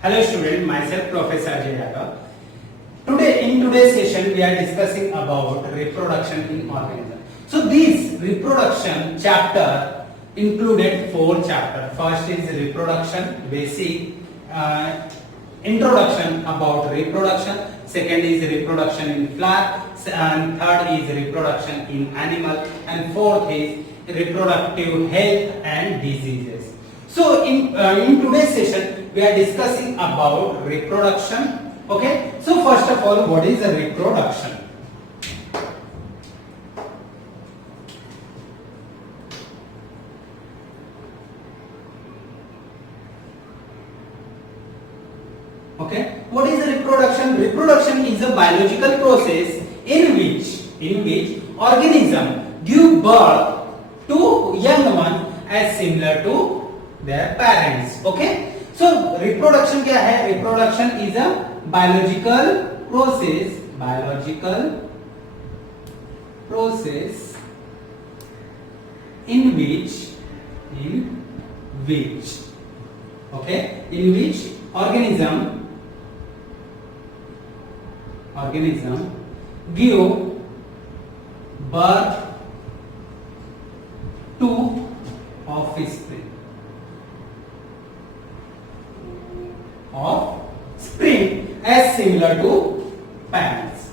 Hello student, myself Professor Ajay Yadav. In today's session we are discussing about reproduction in organism. So this reproduction chapter included 4 chapters. First is reproduction, basic introduction about reproduction. Second is reproduction in plant, and third is reproduction in animal, and fourth is reproductive health and diseases. So in today's session we are discussing about reproduction. Okay, so first of all, what is a reproduction? Okay, what is reproduction? Reproduction is a biological process in which organism give birth to young ones as similar to their parents. Okay, so reproduction क्या है? Reproduction is a biological process in which organism give birth to offspring as similar to parents,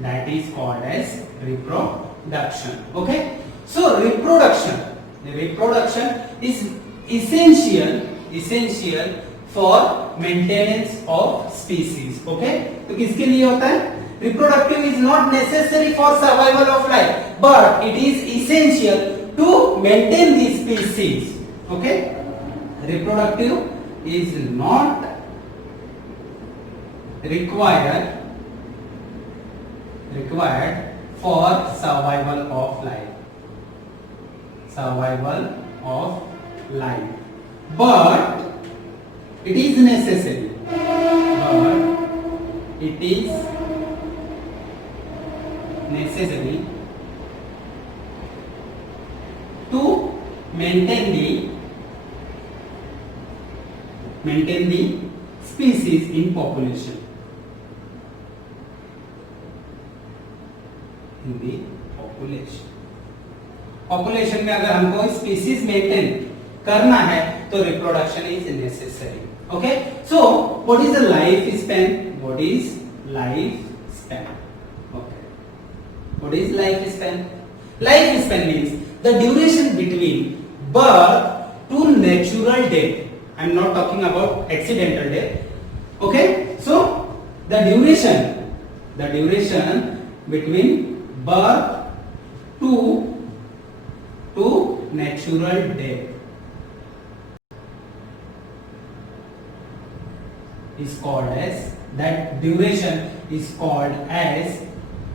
that is called as reproduction. Okay, so reproduction is essential for maintenance of species. Okay, तो किसके लिए होता है? Reproductive is not necessary for survival of life, but it is essential to maintain the species. Okay, reproductive is not required for survival of life, but it is necessary to maintain the species in population. Population में अगर हमको species maintain करना है तो reproduction is necessary. Okay, so what is the lifespan? Okay, what is lifespan? Lifespan means the duration between birth to natural death. I am not talking about accidental death. Okay, so the duration between birth to natural death is called as, that duration is called as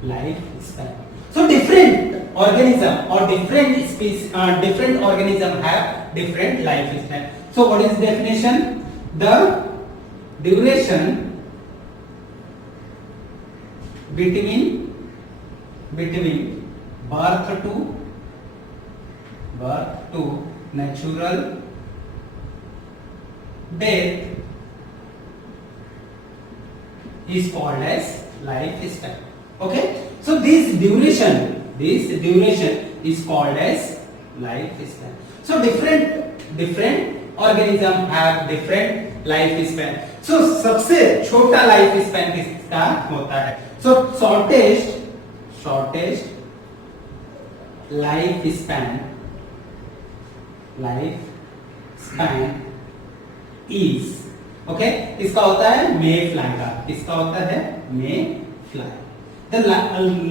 lifespan. So different organism or different species, different organism have different lifespan. So what is the definition? The duration between birth to natural death is called as lifespan. Okay, so this duration is called as lifespan. So different organism have different lifespan. So सबसे छोटा lifespan किसका होता है? So shortest lifespan is, okay, इसका होता है मे fly का. इसका होता है मे fly. The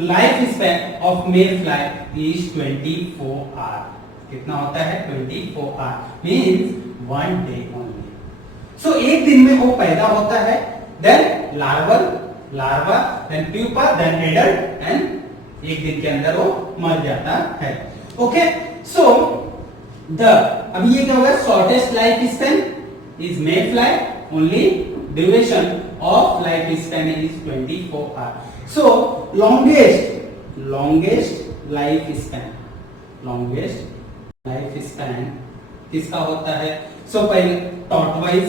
lifespan of male fly is 24 hours. कितना होता है? 24 hours. Means 1 day only. So एक दिन में वो पैदा होता है, then larva, then pupa, then adult, and एक दिन के अंदर वो मर जाता है. Okay, so अभी ये क्या होगा? Shortest lifespan is male fly. Only duration of lifespan is 24 hours. So longest lifespan longest life span किसका होता है? सो पहले tortoise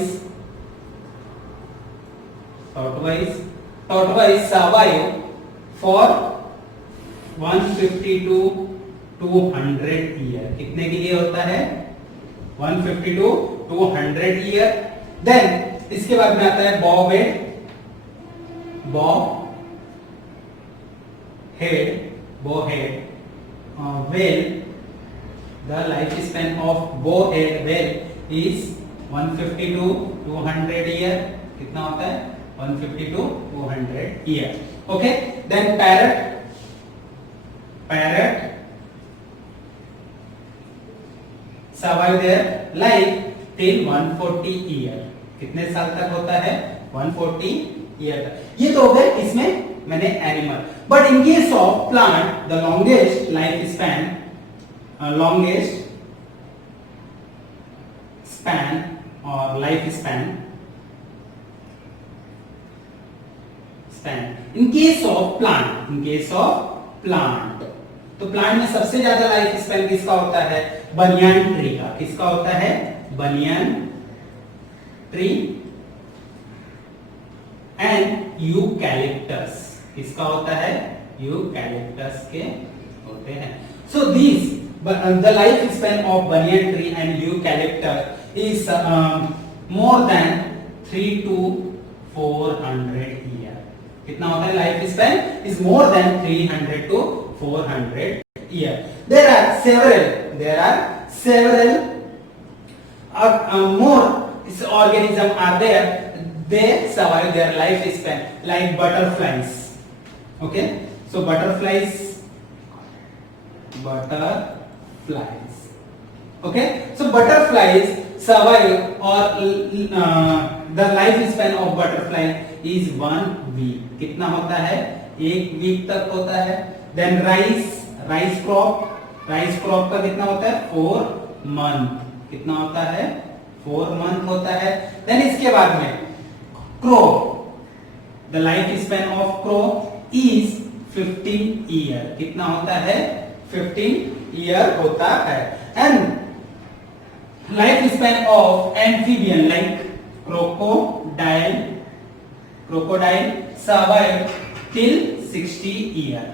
survive for 150 to 200 year. कितने के लिए होता है? 150 to 200 ईयर। देन इसके बाद में आता है बॉबहेड whale. The lifespan of bowhead whale is 150 to 200 year. कितना होता है? 150 to 200 year. Okay. Then parrot survive their life till 140 year. कितने साल तक होता है? 140 year तक। ये तो हो गए इसमें मैंने animal. But in case of plant the longest life span और life span in case of plant तो प्लांट में सबसे ज्यादा लाइफ स्पैन किसका होता है? बनियान ट्री का। किसका होता है? Banyan tree and eucalyptus. किसका होता है? यूकैलिप्टस के होते हैं। So these the life span of banyan tree and eucalyptus is more than 3 to 400 year. कितना होता है life span? Is more than 300 to 400 year. There are several more organisms are there. They survive their lifespan like butterflies. Okay, so butterflies. Okay, so butterflies survive or the lifespan of butterfly is 1 week. कितना होता है? 1 week तक होता है। Then rice crop का कितना होता है? 4 month। कितना होता है? 4 month होता है। Then इसके बाद में crow, the life span of crow is 15 year। कितना होता है? 15 year होता है। And life span of amphibian like crocodile survive till 60 year।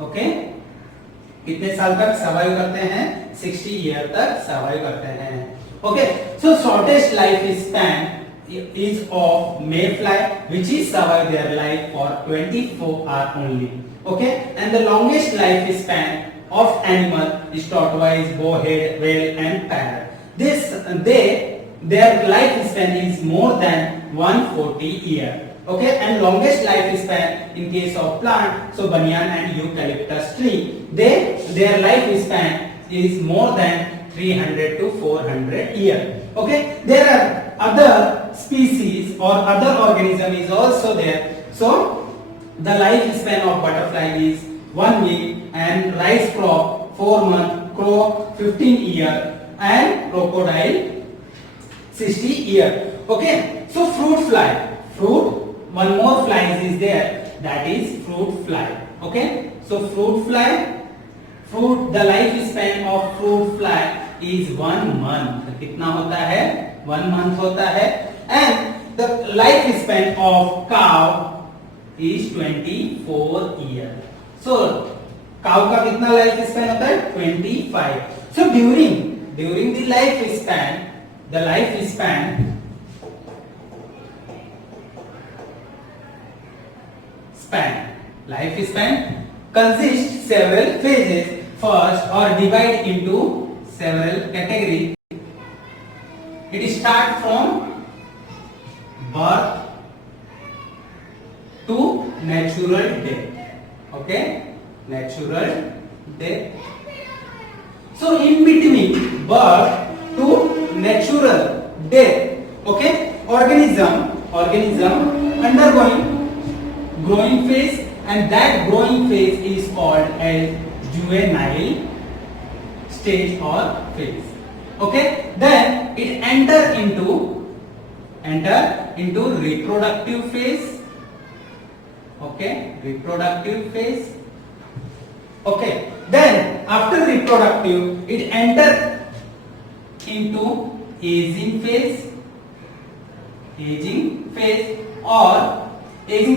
Okay, कितने साल तक सर्वाइव करते हैं? 60 ईयर तक सर्वाइव करते हैं। Okay, so shortest life span is of mayfly, which is survive their life for 24 hours only. Okay, and the longest life span of animal is tortoise, bowhead, whale, and parrot. Their life span is more than 140 years. Okay, and longest life span in case of plant, so banyan and eucalyptus tree, their life span is more than 300 to 400 years. Okay, there are other species or other organism is also there. So the life span of butterfly is 1 week and rice crop 4 months, crow 15 year and crocodile 60 year. Okay, so one more fly is there, that is fruit fly. Okay, so the life span of fruit fly is 1 month. कितना होता है? 1 month होता है। And the life span of cow is 24 years. So cow का कितना life span होता है? 25. So during the life span consists several phases. First, or divide into several categories. It starts from birth to natural death. Okay, natural death. So in between birth to natural death, okay, organism undergoing growing phase, and that growing phase is called as juvenile stage or phase. Okay, then it enter into reproductive phase. Okay, reproductive phase. Okay, then after reproductive it enter into aging phase. और ageing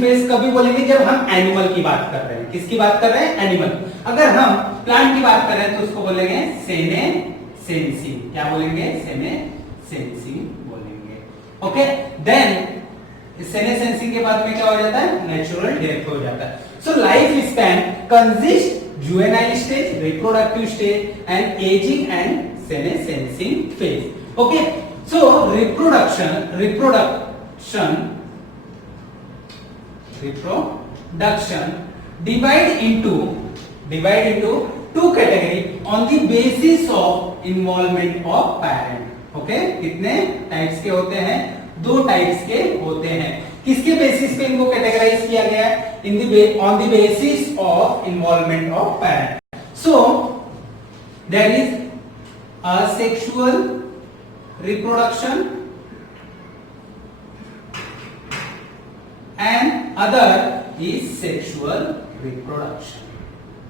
phase कभी बोलेंगे जब हम animal की बात कर रहे हैं। किसकी बात कर रहे हैं? एनिमल। अगर हम प्लांट की बात कर रहे हैं तो उसको बोलेंगे सेनेसेंसिंग। क्या बोलेंगे? सेनेसेंसिंग बोलेंगे। ओके, देन सेनेसेंसिंग के बाद में क्या हो जाता है? नेचुरल डेथ हो जाता है। So life span consist juvenile stage, reproductive stage and aging and senescencing phase. Okay, so reproduction divide into two category on the basis of involvement of parent. Okay, कितने टाइप्स के होते हैं? 2 types के होते हैं। किसके बेसिस पे इनको कैटेगराइज किया गया है? On the basis of involvement of parent. So there is asexual reproduction and other is sexual reproduction.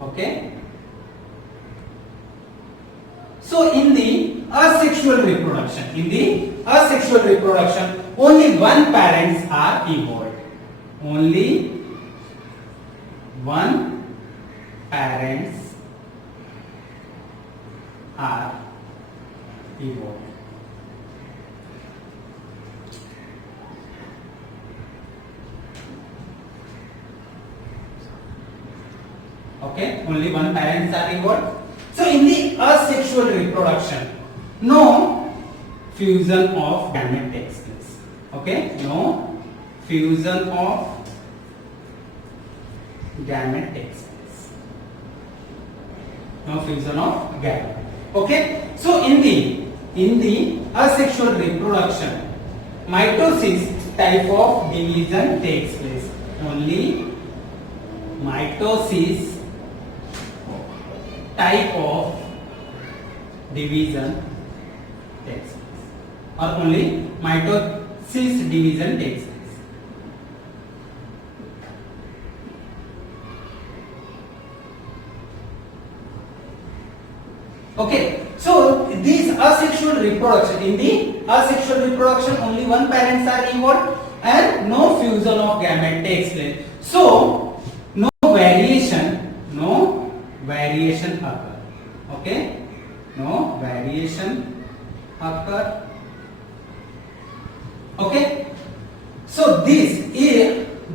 Okay, so in the asexual reproduction only one parents are involved. Only one parents are involved. Okay, only one parents are involved. So in the asexual reproduction, no fusion of gamete takes place. Okay, no fusion of gamete takes place. No fusion of gamete. Okay, so in the asexual reproduction, mitosis type of division takes place. Only mitosis type of division takes place, or only mitosis division takes place. Okay, so this asexual reproduction, in the asexual reproduction only one parents are involved and no fusion of gamete takes place. So no variation occur. Okay, no variation occur. Okay, so this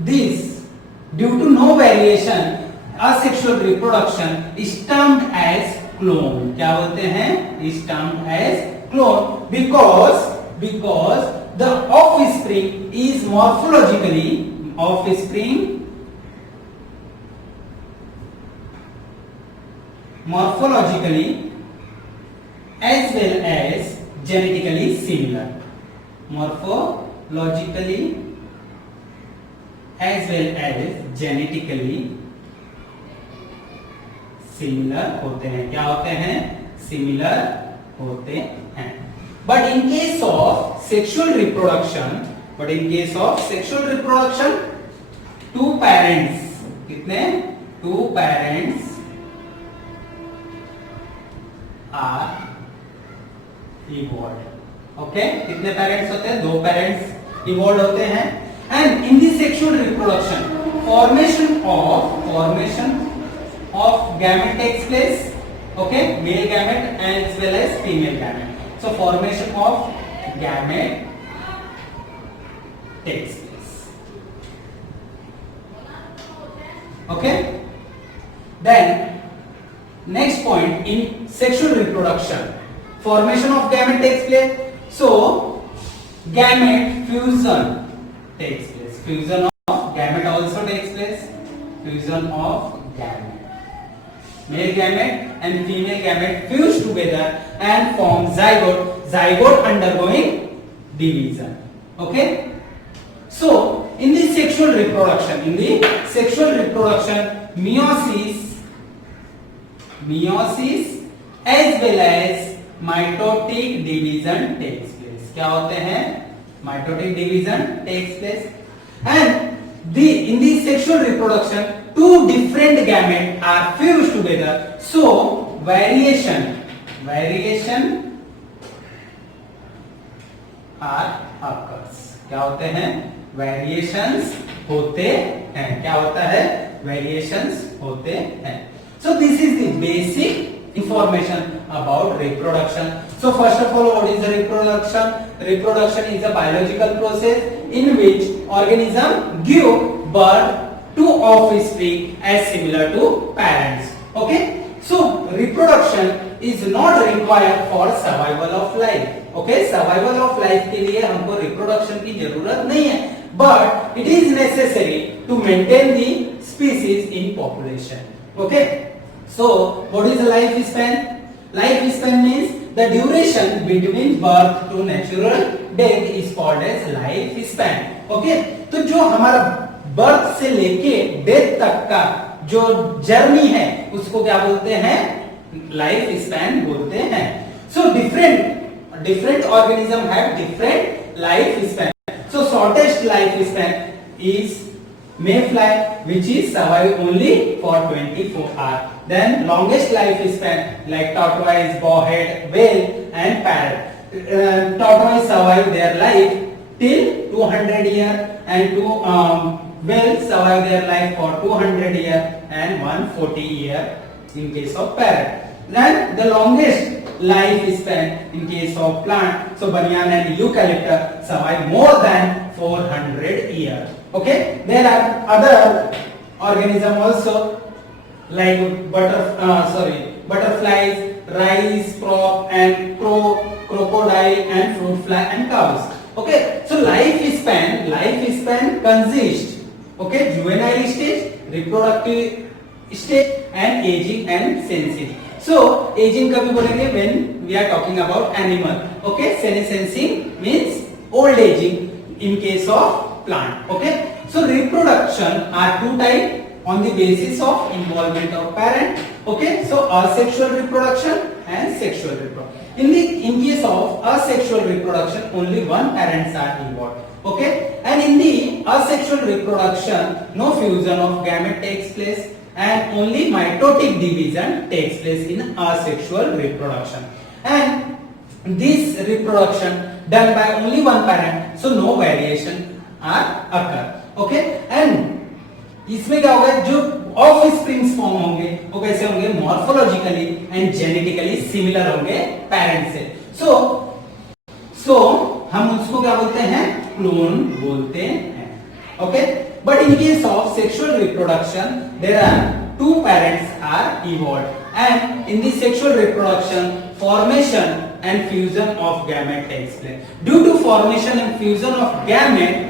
due to no variation asexual reproduction is termed as clone. क्या बोलते हैं? is termed as clone because the offspring is morphologically as well as genetically similar. Morphologically as well as genetically similar होते हैं। क्या होते हैं? Similar होते हैं। But in case of sexual reproduction, two parents, कितने? Two parents are evolved. Okay, कितने parents होते हैं? 2 पेरेंट्स इवॉल्व होते हैं। And in the sexual reproduction formation of gamete takes place. Okay, male gamete as well as female gamete. So formation of gamete takes place. Okay, then next point, in sexual reproduction formation of gamete takes place. So gamete fusion takes place. Fusion of gamete also takes place. Fusion of gamete, male gamete and female gamete fuse together and form zygote undergoing division. Okay, so in the sexual reproduction meiosis as well as mitotic division takes place. क्या होते हैं? Mitotic division takes place. And in the sexual reproduction two different gametes are fused together, so variation are occurs. क्या होते हैं? Variations होते हैं. क्या होता है? वेरिएशंस होते हैं. So this is the basic information about reproduction. So first of all, what is the reproduction? Reproduction is a biological process in which organism give birth to offspring as similar to parents. Okay? So reproduction is not required for survival of life. Okay? Survival of life के लिए हमको reproduction की जरूरत नहीं है, but it is necessary to maintain the species in population. Okay? So what is the lifespan? Lifespan means the duration between birth to natural death is called as lifespan. Okay? तो जो हमारा birth से लेके death तक का जो journey है उसको क्या बोलते हैं? लाइफ स्पैन बोलते हैं. So different organism have different life span. So shortest life span is mayfly, which is survive only for 24 hours. Then longest life span like tortoise, bowhead, whale and parrot. Tortoise survive their life till 200 years and whales survive their life for 200 years and 140 years in case of parrot. Then the longest life span in case of plant, so banyan and eucalyptus survive more than 400 years. Okay, there are other organism also like butterflies, rice crop and crocodile and fruit fly and cows. Okay, so lifespan consists, okay, juvenile stage, reproductive stage and aging and sensing. So aging कभी बोलेंगे when we are talking about animal. Okay, senescing means old aging in case of plant. Okay, so reproduction are two types on the basis of involvement of parent. Okay, so asexual reproduction and sexual reproduction. In case of asexual reproduction, only one parents are involved. Okay, and in the asexual reproduction, no fusion of gamete takes place and only mitotic division takes place in asexual reproduction. And this reproduction done by only one parent, so no variation are occur. Okay, and इसमें क्या होगा? जो offsprings form होंगे वो कैसे होंगे? Morphologically and genetically similar होंगे parent से. सो हम उसको क्या बोलते हैं? क्लोन बोलते हैं. Okay, but in case of sexual reproduction there are two parents are evolved and in the sexual reproduction formation and fusion of gamete takes place. Due to formation and fusion of gamete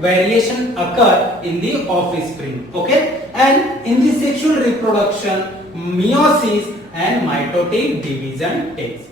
variation occur in the offspring. Okay, and in the sexual reproduction meiosis and mitotic division takes place.